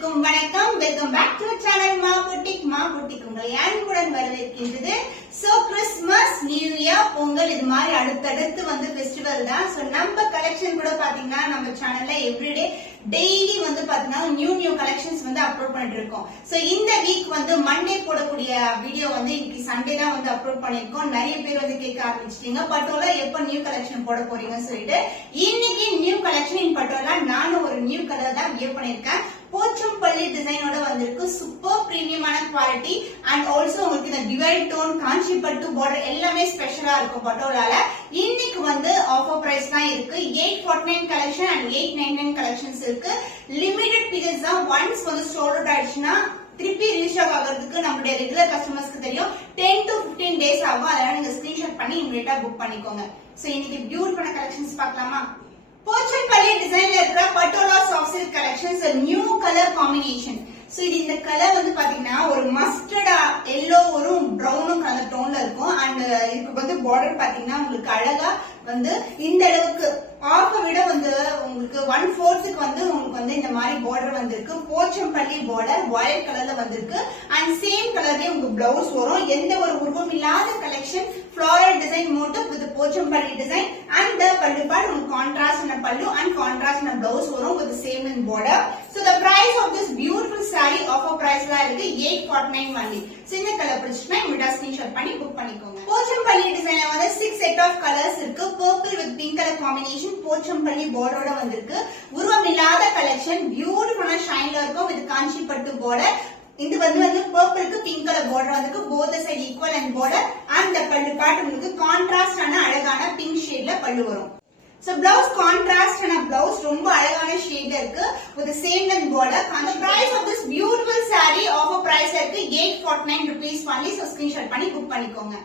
அனைவருக்கும் வணக்கம். Welcome back to channel Maa boutique உங்களை அன்புடன் வரவேற்கின்றது. So Christmas, new year, Pongal இது மாதிரி அடுத்தடுத்து ஃபெஸ்டிவல் தான். சோ நம்ம கலெக்ஷன் கூட பாத்தீங்கன்னா நம்ம சேனல்ல எவ்ரிடே டெய்லி பாத்தீங்கன்னா நியூ கலெக்ஷன்ஸ் அப்லோட் பண்ணிட்டு இருக்கோம். சோ இந்த வீக் மண்டே போடக்கூடிய வீடியோ இன்னைக்கு சண்டே தான் அப்லோட் பண்ணிருக்கோம். நிறைய பேர் கேட்க ஆரம்பிச்சிட்டீங்க, பட்டோலா எப்ப நியூ கலெக்ஷன் போட போறீங்கன்னு சொல்லிட்டு. இன்னைக்கு நியூ கலெக்ஷன் இன் பட்டோலா நானும் ஒரு நியூ கலர் தான் வியர் பண்ணிருக்கேன். போச்சம்பள்ளி டிசைனோட வந்திருக்கு. சூப்பர் பிரீமியமான குவாலிட்டி அண்ட் ஆல்சோ உங்களுக்கு இந்த டிவைட் டோன் காஞ்சிபட்டு பார்டர் எல்லாமே ஸ்பெஷலா இருக்கும் பட்டோலால. இன்னைக்கு ஆஃபர் பிரைஸ் தான் இருக்கு. 849 கலெக்ஷன் அண்ட் 899 கலெக்ஷன்ஸ் இருக்கு. லிமிடெட் பீசஸ் தான். ஒன்ஸ் ஸ்டோர் அவுட் ஆயிடுச்சுன்னா திருப்பி ரீஸ்டாக் ஆகிறதுக்கு நம்மளுடைய ரெகுலர் கஸ்டமர்ஸ்க்கு தெரியும் 10 to 15 டேஸ் ஆகும். அதனால நீங்க ஸ்கிரீன்ஷாட் பண்ணி இமிடியேட்டா புக் பண்ணிக்கோங்க. சோ இன்னைக்கு பியூட்டிஃபுல்லான கலெக்ஷன்ஸ் பார்க்கலாமா? போச்சம்பள்ளி டிசைன்ல இருக்கிற patola soft silk collections new colour combination. So இது இந்த கலர் பாத்தீங்கன்னா ஒரு மஸ்டர்ட் எல்லோ ஒரு பிரவுனும் கலர் டோன்ல இருக்கும். அண்ட் இதுக்கு பார்டர் பாத்தீங்கன்னா உங்களுக்கு அழகா இந்த அளவுக்கு ஆஃப் விட உங்களுக்கு 1/4க்கு உங்களுக்கு இந்த மாதிரி பார்டர் வந்திருக்கு. போச்சம்பள்ளி பார்டர் வயலட் கலர்ல வந்திருக்கு. அண்ட் சேம் கலர்லயே உங்களுக்கு பிளவுஸ் வரும். எந்த ஒரு உருவம் இல்லாத collection, floral design motive with Pochampalli design and pallu part உங்களுக்கு கான்ட்ராஸ்ட் பல்லு அண்ட் கான்ட்ராஸ்ட் பிளவுஸ் வரும் with same in border. So the price of this beautiful saree offer price la irukku 849 only. So இந்த கலர் பிடிச்சினா இமிடியா ஸ்கிரீன்ஷாட் பண்ணி book பண்ணிக்கோங்க. போச்சம்பள்ளி டிசைன்ல 6 set of colours இருக்கு. Purple with pink colour combination Pochampalli பார்டரோட வந்திருக்கு. உருவம் இல்லாத கலெக்ஷன் பியூட்டிஃபுல்லான ஷைன்ல இருக்கும் வித் காஞ்சிபட்டு பார்டர். இது பர்பிளுக்கு பிங்க் கலர் பார்டர் வந்திருக்கு. both the side equal and border and the பல்லு பார்ட் உங்களுக்கு கான்ட்ராஸ்ட் ஆன அழகான பிங்க் ஷேட்ல பல்லு வரும். So blouse contrast and a blouse ரொம்ப அழகான ஷேட் இருக்கு with the same length border. The price of this beautiful saree offer price இருக்கு 849 rupees only. So screenshot பண்ணி புக் பண்ணிக்கோங்க.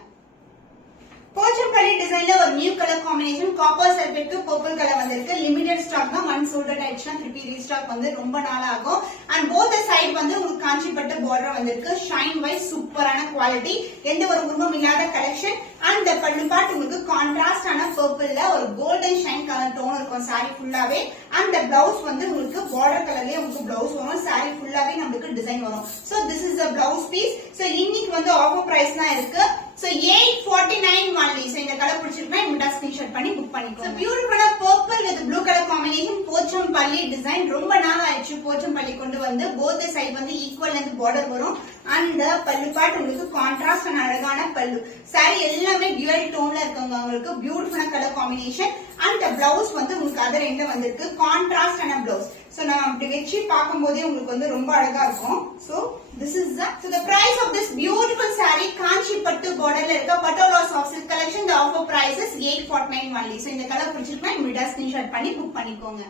போச்சம்பள்ளி டிசைன்ல ஒரு new colour combination copper sulphate purple colour வந்திருக்கு. Limited stock தான். ஒன் சோல்ட் அவுட் ஆயிடுச்சுன்னா திருப்பி ரீஸ்டாக் ரொம்ப நாள் ஆகும். அண்ட் போத் சைடு உங்களுக்கு காஞ்சிபட்டு பார்டர் வந்திருக்கு. ஷைன் வைஸ் சூப்பரான குவாலிட்டி, எந்த ஒரு உருவம் இல்லாத கலெக்ஷன். அண்ட் பல்லு பார்ட் உங்களுக்கு கான்ட்ராஸ்ட் ஆன பர்பிள்ல ஒரு கோல்டன் ஷைன் கலர் டோன் இருக்கும் சாரி ஃபுல்லாவே. அந்த பிளவுஸ் உங்களுக்கு பார்டர் கலர்லயே உங்களுக்கு பிளவுஸ் வரும். சாரி ஃபுல்லாவே நமக்கு டிசைன் வரும். So this is a blouse piece. So இன்னைக்கு ஆஃபர் பிரைஸ் தான் இருக்கு. So 849 only. So இந்த கலர் பிடிச்சிருக்கா இமிடியா ஸ்கிரீன்ஷாட் பண்ணி புக் பண்ணிக்கோங்க. So beautiful purple with blue color combination Pochampalli design. ரொம்ப நாள் ஆயிடுச்சு போச்சம்பள்ளி கொண்டு both the side equal length border வரும். அந்த பல்லு பார்ட் உங்களுக்கு கான்ட்ராஸ்ட் ஆன அழகான பல்லு. சாரி எல்லாமே டியூவல் டோன்ல இருக்குங்க. உங்களுக்கு பியூட்டிஃபுல்லான கலர் காம்பினேஷன். அந்த பிளவுஸ் உங்களுக்கு அதர் எண்ட்ல வந்திருக்கு. கான்ட்ராஸ்ட் ஆன பிளவுஸ். சோ நான் அப்படி வெச்சி பாக்கும்போதே உங்களுக்கு ரொம்ப அழகா இருக்கும். So this is the price of this beautiful saree காஞ்சிபட்டு பார்டர்ல இருக்க patola soft silk collection. the offer price is 849 only. So இந்த கலர் பிடிச்சிருக்கா இமிடியா ஸ்கிரீன்ஷாட் பண்ணி புக் பண்ணிக்கோங்க.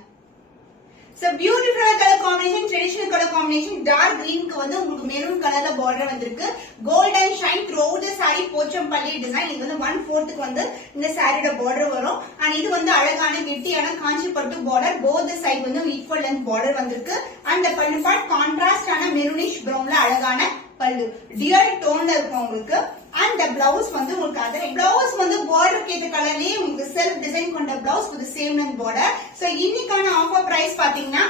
So beautiful color combination, traditional color combination. Dark green க்கு உங்களுக்கு மெரூன் கலர்ல border வந்திருக்கு. Gold and shine throughout the saree Pochampalli design. இது 1/4க்கு இந்த சாரியோட border வரும். and இது அழகான கெட்டியான காஞ்சிபட்டு border. both the side equal length border வந்திருக்கு. and the பல்லு பார்ட் கான்ட்ராஸ்ட் ஆன மெரூனிஷ் பிரவுன்ல அழகான பல்லு. டியூவல் டோன்ல இருக்கும் உங்களுக்கு. and the blouse உங்களுக்கு அதர் blouse border கேத்த கலர்லயே உங்களுக்கு செல்ஃப் டிசைன் கொண்ட blouse with the same length border. so இன்னைக்கான ஆஃபர் பிரைஸ் பாத்தீங்கன்னா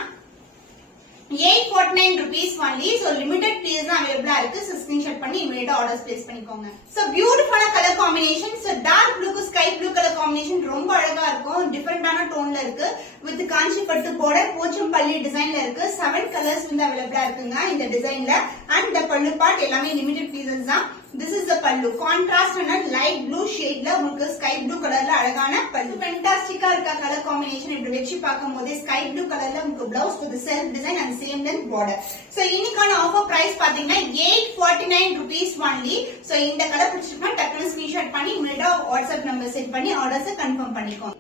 849 rupees only. so limited pieces தான் அவேலபிளா இருக்கு. so screenshot பண்ணி இமிடியேட்டா ஆர்டர்ஸ் பிளேஸ் பண்ணிக்கோங்க. so beautiful color combination. so dark blue க்கு sky blue color combination ரொம்ப அழகா இருக்கும். டிஃபரண்டான டோன்ல இருக்கு. with காஞ்சிபட்டு border போச்சம்பள்ளி டிசைன்ல இருக்கு. 7 கலர்ஸ் அவேலபிளா இருக்குங்க இந்த டிசைன்ல. and the பல்லு பார்ட் எல்லாமே limited pieces தான். This is the pallu. Contrast and light blue shade la உங்களுக்கு sky blue colorல அழகான பல்லு. ஃபேண்டாஸ்டிக்கா இருக்க கலர் காம்பினேஷன். இப்படி வெச்சி பாக்கும்போது sky blue colorல உங்களுக்கு blouse with self design and same length border. So இன்னைக்கான ஆஃபர் பிரைஸ் பாத்தீங்கன்னா 849 rupees only. So இந்த கலர் பிடிச்சிருக்கா டக்குனு ஸ்கிரீன்ஷாட் பண்ணி இமிடியேட்டா வாட்ஸ்அப் நம்பர் செட் பண்ணி ஆர்டர்ஸ் கன்ஃபார்ம் பண்ணிக்கோங்க.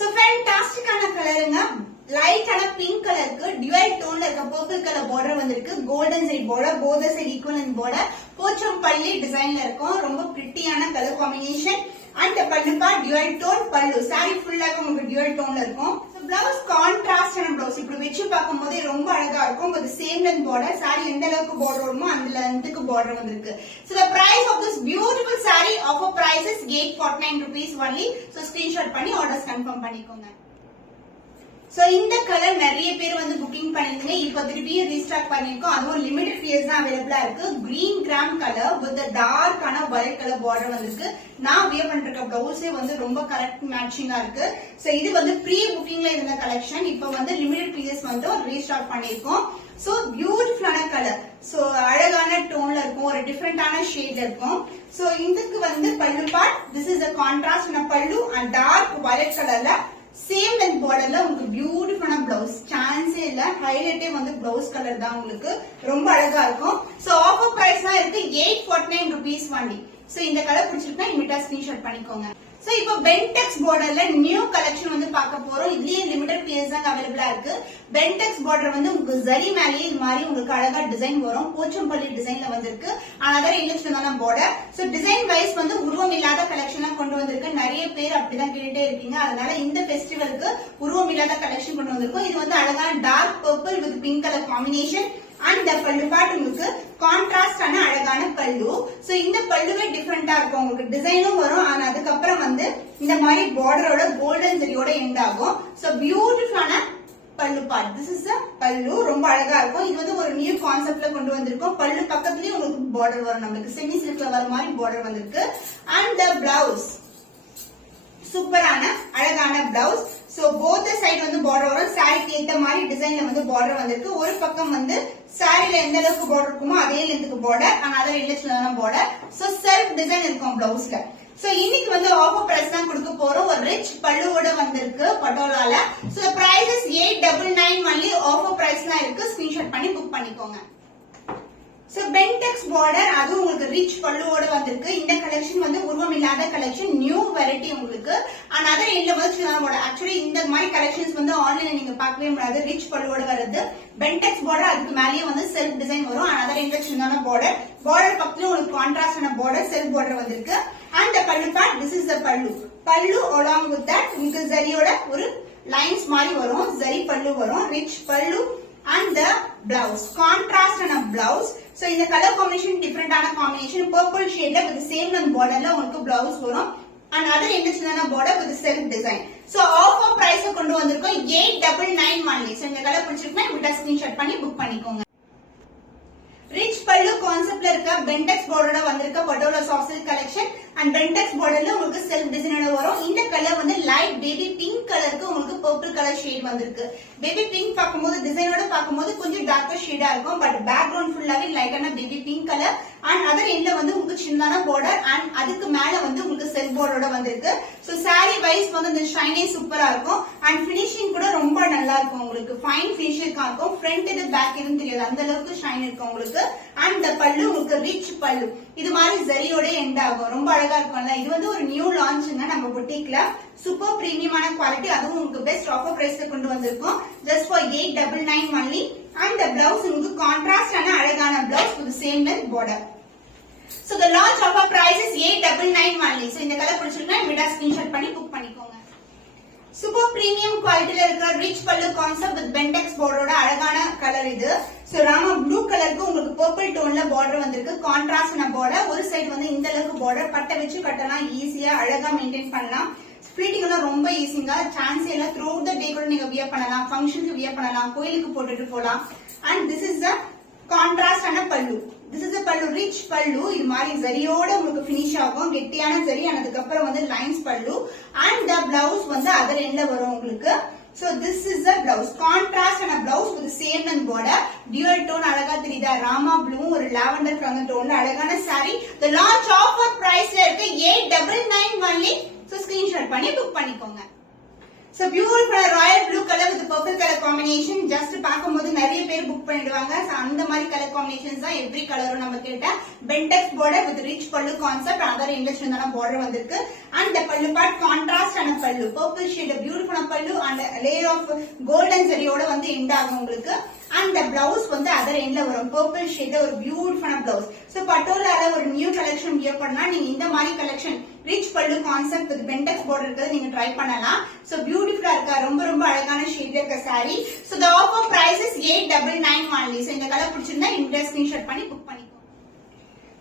So ஃபேண்டாஸ்டிக்கான கலருங்க. லைட்டான பிங்க் கலருக்கு டியூவல் டோன்ல இருக்க பர்பிள் கலர் பார்டர் வந்திருக்கு. Golden side border, both the side equal and border. Pochampalli டிசைன்ல இருக்கும். ரொம்ப பிரிட்டியான colour combination. and pallu part dual tone pallu. Sari ஃபுல்லாவே உங்களுக்கு டியூவல் டோன்ல இருக்கும். பிளவுஸ் கான்ட்ராஸ்ட் ஆன பிளவுஸ். இப்படி வெச்சி பாக்கும்போது ரொம்ப அழகா இருக்கும். with same length border. Sorry எந்த அளவுக்கு border வருமோ அந்த லென்த்துக்கு border வந்திருக்கு. so the price of this beautiful saree offer price is 849 rupees only. so screenshot பண்ணி orders confirm பண்ணிக்கோங்க. சோ இந்த கலர் நிறைய பேர் வந்து புக்கிங் பண்ணிருந்தீங்க. இப்போ திருப்பியும் ரீஸ்டாக் பண்ணிருக்கோம். அதுவும் லிமிடெட் பீரியட்ஸ் தான் அவைலபிளா இருக்கு. கிரீன் கிராம் கலர் வித் டார்க்கான வயலட் கலர் பார்டர் வந்திருக்கு. நான் வியர் பண்ற பிளவுஸே வந்து ரொம்ப கரெக்ட் மேட்சிங்கா இருக்கு. சோ இது வந்து ப்ரீ புக்கிங்ல இருந்த கலெக்ஷன். இப்போ வந்து லிமிடெட் பீரியட்ஸ் வந்து ரீஸ்டாக் பண்ணிருக்கோம். சோ பியூட்டிஃபுல்லான கலர். சோ அழகான டோன்ல இருக்கும். ஒரு டிஃபரெண்டான ஷேட்ல இருக்கும். சோ இதுக்கு வந்து பல்லு part. This is a contrast பல்லு அண்ட் டார்க் வயலட் கலர்ல சேம் லென்த் பார்டர்ல உங்களுக்கு பியூட்டிஃபுல்லான பிளவுஸ். சான்ஸே இல்ல. ஹைலைட்டே வந்து பிளவுஸ் கலர் தான் உங்களுக்கு. ரொம்ப அழகா இருக்கும். சோ ஆஃபர் பிரைஸ் தான் இருக்கு 849 rupees only. சோ இந்த கலர் பிடிச்சிருக்கா இமிட்டா ஸ்கிரீன்ஷாட் பண்ணிக்கோங்க. சோ இப்போ பென்டெக்ஸ் பார்டர்ல நியூ கலெக்ஷன் வந்து பார்க்க போறோம். இதுலயே லிமிடெட் பீரியட்ஸ் தான் அவைலபிளா இருக்கு. பென்டெக்ஸ் பார்டர் வந்து உங்களுக்கு ஜரி மேலேயே இது மாதிரி உங்களுக்கு அழகா டிசைன் வரும். போச்சம்பள்ளி டிசைன்ல வந்திருக்கு. அதர் இலட்சணமான பார்டர். சோ டிசைன் வைஸ் வந்து உருவம் இல்லாத கலெக்ஷனா கொண்டு வந்திருக்கு. நிறைய பேர் அப்படிதான் கேட்டுட்டே இருக்கீங்க. அதனால இந்த ஃபெஸ்டிவலுக்கு உருவம் இல்லாத கலெக்ஷன் கொண்டு வந்திருக்கோம். இது வந்து அழகான dark purple with pink colour combination. And pallu part உங்களுக்கு கான்ட்ராஸ்டான அழகான பல்லு. சோ இந்த பல்லுவே டிஃபரெண்டா இருக்கும். உங்களுக்கு டிசைனும் வரும். ஆனா அதுக்கப்புறம் வந்து இந்த மாதிரி பார்டரோட கோல்டன் ஜரியோட எண்ட் ஆகும். சோ பியூட்டிஃபுல்லான பல்லு பார்ட். திஸ் இஸ் பல்லு. ரொம்ப அழகா இருக்கும். இது வந்து ஒரு நியூ கான்செப்ட்ல கொண்டு வந்திருக்கோம். பல்லு பக்கத்துலயும் உங்களுக்கு பார்டர் வரும். நம்மளுக்கு செமி சில்க்ல வர மாதிரி பார்டர் வந்திருக்கு. அண்ட் பிளவுஸ் சூப்பரான அழகான பிளவுஸ். சோ போத் சைடு வந்து பார்டர் வரும். சாரிக்கு ஏத்த மாதிரி டிசைன்ல வந்து பார்டர் வந்திருக்கு. ஒரு பக்கம் வந்து சாரில எந்த அளவுக்கு பார்டர் இருக்குமோ அதே லென்த்துக்கு பார்டர். ஆனா அதர் இல்லட்சணமான பார்டர். சோ செல்ஃப் டிசைன் இருக்கும் பிளவுஸ்ல. சோ இன்னைக்கு வந்து ஆஃபர் பிரைஸ் தான் கொடுக்க போறோம். ஒரு ரிச் பல்லுவோட வந்திருக்கு பட்டோலால. So price is 899 only. Offer price தான் இருக்கு. ஸ்கிரீன்ஷாட் பண்ணி புக் பண்ணிக்கோங்க. சோ பென்டெக்ஸ் பார்டர் அது உங்களுக்கு ரிச் பல்லுவோட வந்திருக்கு. இந்த கலெக்ஷன் வந்து உருவம் இல்லாத கலெக்ஷன். நியூ வெரைட்டி உங்களுக்கு. ஆனா அதர் இல்ல வந்து ஆக்சுவலி இந்த மாதிரி கலெக்ஷன்ஸ் வந்து ஆன்லைன்ல நீங்க பார்க்கவே முடியாது. ரிச் பல்லுவோட வருது. பென்டெக்ஸ் பார்டர் அதுக்கு மேலேயே வந்து செல்ஃப் டிசைன் வரும். ஆனா அதர் இந்த சின்னதான பார்டர். பார்டர் பக்கத்துல உங்களுக்கு கான்ட்ராஸ்டான பார்டர் செல்ஃப் பார்டர் வந்திருக்கு. And pallu part. This is த பல்லு. பல்லு along with that உங்களுக்கு ஜரியோட ஒரு லைன்ஸ் மாதிரி வரும். ஜரி பல்லு வரும். ரிச் பல்லு and the blouse contrast and a blouse. So இந்த color combination different ஆன combination. purple shade with the same length borderல உங்களுக்கு blouse வரும். and other individual border with the self design. So offer price கொண்டு வந்திருக்கோம் 899 only. So இந்த colour பிடிச்சிருக்குன்னா விட்டா screenshot பண்ணி புக் பண்ணிக்கோங்க. ரிச் பல்லு கான்செப்ட்ல இருக்க பென்டெக்ஸ் பார்டரோட வந்திருக்க Patola soft silk collection. And பென்டெக்ஸ் பார்டர்ல உங்களுக்கு செல்ஃப் டிசைனோட வரும். இந்த கலர் வந்து லைட் பேபி பிங்க் கலருக்கு உங்களுக்கு பர்பிள் கலர் ஷேட் வந்திருக்கு. பேபி பிங்க் பார்க்கும்போது டிசைனோட பார்க்கும்போது கொஞ்சம் டார்க்கர் ஷேடா இருக்கும். பட் பேக்ரவுண்ட் ஃபுல்லாவே லைட்டான baby pink colour. And other எண்ட்ல வந்து உங்களுக்கு சின்னதான பார்டர். அண்ட் அதுக்கு மேல வந்து உங்களுக்கு செல்ஃப் பார்டரோட வந்திருக்கு. சோ சாரி வைஸ் வந்து இந்த ஷைனே சூப்பரா இருக்கும். அண்ட் பினிஷிங் கூட ரொம்ப நல்லா இருக்கும். உங்களுக்கு ஃபைன் ஃபினிஷிங்கா இருக்கும். ஃப்ரண்ட் இது பேக் இதுன்னு தெரியாது. அந்த அளவுக்கு ஷைன் இருக்கும் உங்களுக்கு. அண்ட் இந்த பல்லு உங்களுக்கு ரிச் பல்லு. இது மாதிரி ஜரியோட எண்ட் ஆகும். ரொம்ப அழகா இருக்கும்ல. இது வந்து ஒரு நியூ லான்ச்சுங்க நம்ம புட்டிக்ல. Super பிரீமியமான quality. அதுவும் உங்களுக்கு பெஸ்ட் ஆஃபர் பிரைஸ்ல கொண்டு வந்திருக்கோம். Just for 899 only. And the blouse உங்களுக்கு கான்ட்ராஸ்டான அழகான blouse with same length border. So the launch offer price is 899 only. So இந்த கலர் பிடிச்சிருந்தா விடா ஸ்கிரீன்ஷாட் பண்ணி புக் பண்ணிக்கோங்க. சூப்பர் பிரீமியம் குவாலிட்டில இருக்கிற ரிச் பல்லு கான்செப்ட் வித் பென்டெக்ஸ் பார்டரோட அழகான கலர் இது. சோ ராமா ப்ளூ கலருக்கு உங்களுக்கு பர்பிள் டோன்ல பார்டர் வந்திருக்கு. கான்ட்ராஸ்டான பார்டர். ஒரு சைடு வந்து இந்த அளவுக்கு பார்டர். பட்டை வச்சு கட்டலாம். ஈஸியா அழகா மெயின்டைன் பண்ணலாம். ஸ்பிளிட்டிங் எல்லாம் ரொம்ப ஈஸிங்க. சான்ஸ் எல்லாம் த்ரூ த டே கூட நீங்க வியர் பண்ணலாம். ஃபங்க்ஷனுக்கு வியர் பண்ணலாம். கோயிலுக்கு போட்டுட்டு போலாம். அண்ட் திஸ் இஸ் த கான்ட்ராஸ்டான பல்லு. திஸ் இஸ் பல்லு ரிச் பல்லு. இது மாதிரி ஜரியோட உங்களுக்கு பினிஷ் ஆகும். கெட்டியான ஜரி. அதுக்கு அப்புறம் வந்து லைன்ஸ் பல்லு. அண்ட் த பிளவுஸ் வந்து அதர் எண்ட்ல வரும் உங்களுக்கு. So this is the blouse. Contrast and a blouse with the same length border. Dual tone அழகா தெரியுதா? ராமா ப்ளூ ஒரு லாவெண்டர் கலர் டோன்ல அழகான saree. The launch offer priceல இருக்கு 899 only. So screenshot பண்ணி புக் பண்ணிக்கோங்க. So beautiful royal blue color with purple color combination. Just பார்க்கும்போது நிறைய பேர் புக் பண்ணிடுவாங்க. So அந்த மாதிரி கலர் காம்பினேஷன்ஸ் தான் எவ்ரி கலரும் நம்ம கேட்ட. பென்டெக்ஸ் border with rich பல்லு கான்செப்ட். அதர் இன்டர்நேஷனல் border வந்திருக்கு. And the pallu part contrast and pallu purple shade beautiful pallu and layer of golden zariyoda வந்து end ஆகும் உங்களுக்கு. And the blouse வந்து other endல வரும். purple shade ஒரு beautiful blouse. So பட்டோலால ஒரு new collection wear பண்ணா நீங்க இந்த மாதிரி collection rich pallu concept with bentex border இருக்கிறது நீங்க ட்ரை பண்ணலாம். So beautiful இருக்கா. ரொம்ப ரொம்ப அழகான ஷேட்ல இருக்க saree. So the offer price is 899 only. So இந்த கலர் பிடிச்சிருந்தா இந்த ஸ்கிரீன்ஷாட் பண்ணி புக் பண்ணிக்கோங்க.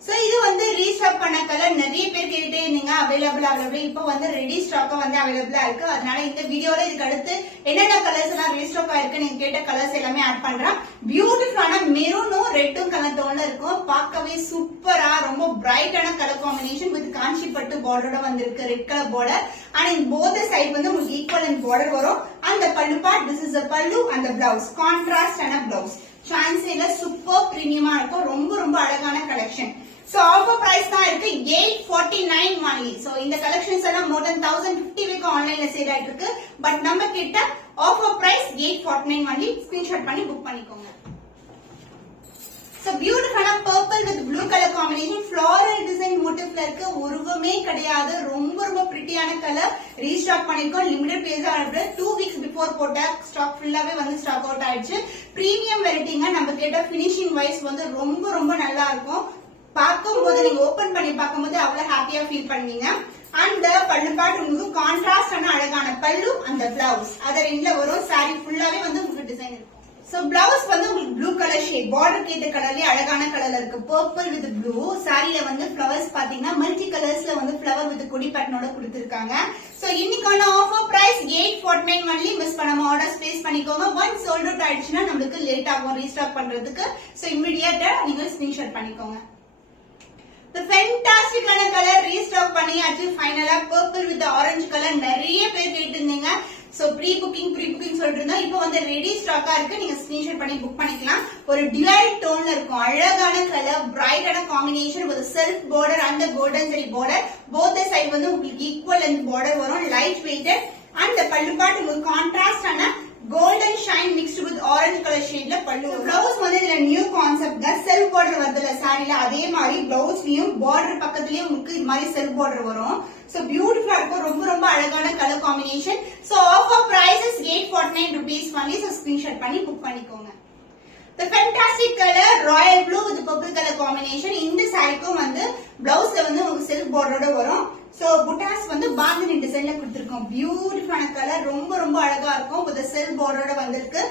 சோ இது வந்து ரீஸ்டாக் பண்ண கலர் நிறைய பேர் கேட்டே இருந்தீங்க. அவைலபிள் இப்போ வந்து ரெடி ஸ்டாக்கா வந்து அவைலபிளா இருக்கு. அதனால இந்த வீடியோல இதுக்கு அடுத்து என்னென்ன கலர்ஸ் எல்லாம் ரீஸ்டாக் ஆயிருக்கு நீங்க கேட்ட கலர்ஸ் எல்லாமே ஆட் பண்றேன். பியூட்டிஃபுல்லான மெரூனும் ரெட்டும் கலர் டோன்ல இருக்கும். பார்க்கவே சூப்பரா ரொம்ப பிரைட்டான கலர் காம்பினேஷன் வித் காஞ்சி பட்டு பார்டரோட வந்திருக்கு. ரெட் கலர் பார்டர் அண்ட் இந்த போத் சைடு வந்து உங்களுக்கு ஈக்குவல் அண்ட் பார்டர் வரும். அந்த பல்லு பார்ட் திஸ் இஸ் a பல்லு and the blouse கான்ட்ராஸ்ட் ஆன blouse. சான்சேல சூப்பர் பிரீமியமா இருக்கும். ரொம்ப ரொம்ப அழகான கலெக்ஷன். சோ ஆஃபர் பிரைஸ் தான் இருக்கு 849 only. சோ இந்த கலெக்ஷன்ஸ் எல்லாம் more than 1050 வரைக்கும் ஆன்லைன்ல சேல் ஆயிட்டு இருக்கு. பட் நம்ம கிட்ட ஆஃபர் பிரைஸ் 849 only. ஸ்கிரீன்ஷாட் பண்ணி புக் பண்ணிக்கோங்க. So beautiful purple with blue color combination floral design motifல இருக்கு. உருவமே கிடையாது. ரொம்ப ரொம்ப பிரிட்டியான கலர். ரீஸ்டாக் பண்ணிருக்கோம். லிமிடெட் பேஜா இருக்கு. 2 weeks before போட்ட ஸ்டாக் ஃபுல்லாவே வந்து ஸ்டாக் அவுட் ஆயிடுச்சு. பிரீமியம் வெரைட்டிங்க. நம்ம கேட்ட ஃபினிஷிங் வைஸ் வந்து ரொம்ப ரொம்ப நல்லா இருக்கும். பார்க்கும்போது நீங்க ஓபன் பண்ணி பார்க்கும்போது அவ்வளவு ஹாப்பியா ஃபீல் பண்ணுவீங்க. அண்ட் பல்லு பார்ட் உங்களுக்கு கான்ட்ராஸ்டான அழகான பல்லு அந்த பிளவுஸ் அது ரெண்டுல வரும். சாரி ஃபுல்லாவே வந்து உங்களுக்கு டிசைன் இருக்கும். சோ பிளவுஸ் வந்து உங்களுக்கு ப்ளூ கலர் ஷேட் பார்டர் கேட்ட கலர்லயே அழகான கலர்ல இருக்கு. Purple with blue. சாரில வந்து ஃபிளவர்ஸ் பாத்தீங்கன்னா மல்டி கலர்ஸ்ல வந்து ஃபிளவர் வித் கொடி பேட்டர்னோட கொடுத்திருக்காங்க. சோ இன்னைக்கான ஆஃபர் பிரைஸ் 849 only. மிஸ் பண்ணாம ஆர்டர்ஸ் பிளேஸ் பண்ணிக்கோங்க. ஒன்ஸ் சோல்ட் அவுட் ஆயிடுச்சுன்னா நமக்கு லேட் ஆகும் ரீஸ்டாக் பண்றதுக்கு. சோ இமிடியேட்டா நீங்க ஸ்கிரீன்ஷாட் பண்ணிக்கோங்க. The fantastic color restock பண்ணியாச்சு. ஃபைனலா purple with orange color நிறைய பேர் கேட்டிருந்தீங்க. சோ ப்ரீ புக்கிங் சொல்லிட்டு இருந்தா இப்போ வந்து ரெடி ஸ்டாக்கா இருக்கு. நீங்க ஸ்கிரீன்ஷாட் பண்ணி புக் பண்ணிக்கலாம். ஒரு டியூல் டோன்ல இருக்கும். அழகான கலர் பிரைட்டான combination with self border and the golden zari border. both the side வந்து உங்களுக்கு ஈக்குவல் length border வரும். Light weighted and pallu part உங்களுக்கு கான்ட்ராஸ்ட் ஆன golden shine mixed with orange color shade la pallu. Blouse வந்து இதுல new concept தான். Self border வருதுல சாரில அதே மாதிரி பிளவுஸ்லயும் பார்டர் பக்கத்துலயே உங்களுக்கு இது மாதிரி செல்ஃப் பார்டர் வரும். சோ பியூட்டிஃபுல்லா இருக்கும். ரொம்ப ரொம்ப அழகான colour combination. So offer price is 849 rupees only. So screenshot பண்ணி புக் பண்ணிக்கோங்க. The fantastic color royal blue with purple color combination. இந்த சாரிக்கும் வந்து பிளவுஸ்ல வந்து உங்களுக்கு செல்ஃப் பார்டரோட வரும். சோ புட்டாஸ் வந்து பாந்தினி டிசைன்ல கொடுத்திருக்கோம். பியூட்டிஃபுல்லான கலர் ரொம்ப ரொம்ப அழகா இருக்கும். வித் செல்ஃப் பார்டரோட வந்திருக்கு.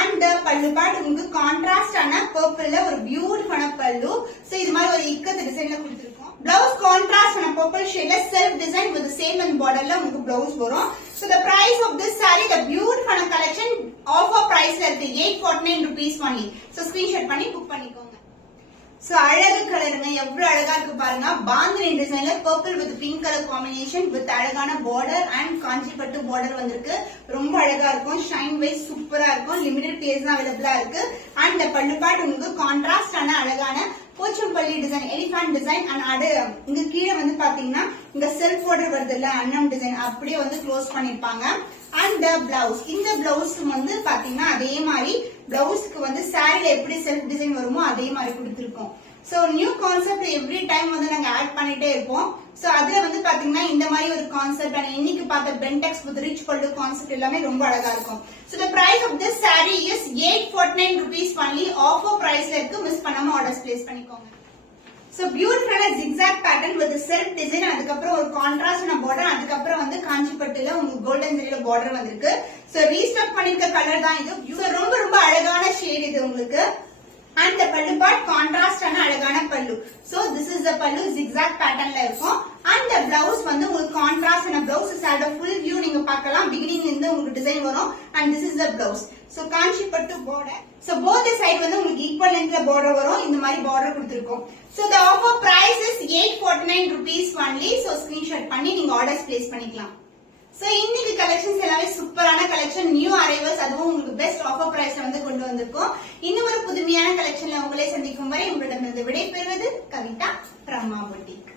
அண்ட் பல்லு பார்ட் உங்களுக்கு கான்ட்ராஸ்ட் ஆன பர்பிள்ல ஒரு பியூட்டிஃபுல்லான பல்லு. சோ இது மாதிரி ஒரு இக்கத்து டிசைன்ல கொடுத்திருக்கோம். பிளவுஸ் கான்ட்ராஸ்ட் ஆன பர்பிள் ஷேட்ல self design with same and பார்டர்ல உங்களுக்கு பிளவுஸ் வரும். So the price of this saree, the beautiful collection, offer price la irukku 849 rupees only. So screenshot பண்ணி book பண்ணிக்கோங்க. So அழகு கலருங்க எவ்வளவு அழகா இருக்கு பாருங்க. பாந்தினி டிசைன்ல purple with pink colour combination with அழகான பார்டர் அண்ட் காஞ்சி பட்டு பார்டர் வந்திருக்கு. ரொம்ப அழகா இருக்கும். ஷைன் வைஸ் சூப்பரா இருக்கும். லிமிடெட் பீஸ் தான் அவைலபிளா இருக்கு. அண்ட் பல்லு பார்ட் உங்களுக்கு கான்ட்ராஸ்ட் ஆன அழகான Pochampalli design elephant design and இங்க கீழே வந்து பாத்தீங்கன்னா இந்த செல்ஃப் பார்டர் வருது இல்ல அன்னம் டிசைன் அப்படியே வந்து க்ளோஸ் பண்ணிருப்பாங்க. அண்ட் பிளவுஸ் இந்த பிளவுஸ் வந்து பாத்தீங்கன்னா அதே மாதிரி பிளவுஸ்க்கு வந்து சாரில எப்படி செல்ஃப் டிசைன் வருமோ அதே மாதிரி கொடுத்திருக்கோம். So new concept every time வந்து நாங்க ஆட் பண்ணிட்டே இருப்போம். சோ அதுல வந்து பாத்தீங்கன்னா இந்த மாதிரி ஒரு கான்செப்ட் அண்ட் இன்னைக்கு பார்த்த பென்டெக்ஸ் வித் ரிச் பல்லு கான்செப்ட் எல்லாமே ரொம்ப அழகா இருக்கும். So the price of this saree is 849 rupees only. Offer பிரைஸ்ல இருக்கு. மிஸ் பண்ணாம ஆர்டர்ஸ் பிளேஸ் பண்ணிக்கோங்க. சோ பியூட்டிஃபுல்லான zigzag pattern with self design அதுக்கப்புறம் ஒரு கான்ட்ராஸ்டான பார்டர் அதுக்கப்புறம் வந்து காஞ்சி பட்டுல உங்களுக்கு கோல்டன் ஜரியில பார்டர் வந்திருக்கு. சோ ரீஸ்டாக் பண்ணிருக்க கலர் தான் இது. சோ ரொம்ப ரொம்ப அழகான ஷேட் இது உங்களுக்கு. அண்ட் பல்லு பார்ட் கான்ட்ராஸ்டான அழகான பல்லு. சோ திஸ் இஸ் த பல்லு zigzag பேட்டர்ன்ல இருக்கும். அண்ட் பிளவுஸ் வந்து உங்களுக்கு கான்ட்ராஸ்டான பிளவுஸ். சாரியோட ஃபுல் வியூ நீங்க பார்க்கலாம். பிகினிங்ல இருந்து உங்களுக்கு டிசைன் வரும். And this is the blouse. So Kanchi பட்டு பார்டர். சோ போத் சைடு வந்து உங்களுக்கு ஈக்குவல் லென்த்ல பார்டர் வரும். இந்த மாதிரி பார்டர் கொடுத்திருக்கோம். So the offer price is 849 rupees only. So screenshot பண்ணி நீங்க ஆர்டர்ஸ் பிளேஸ் பண்ணிக்கலாம். சோ இன்னைக்கு கலெக்ஷன்ஸ் எல்லாமே சூப்பரான கலெக்ஷன் நியூ அரைவல்ஸ் அதுவும் உங்களுக்கு பெஸ்ட் ஆஃபர் பிரைஸ்ல வந்து கொண்டு வந்திருக்கோம். இன்னும் ஒரு புதுமையான கலெக்ஷன்ல உங்களை சந்திக்கும் வரை உங்களிடமிருந்து விடைபெறுவது கவிதா from Ma Boutique.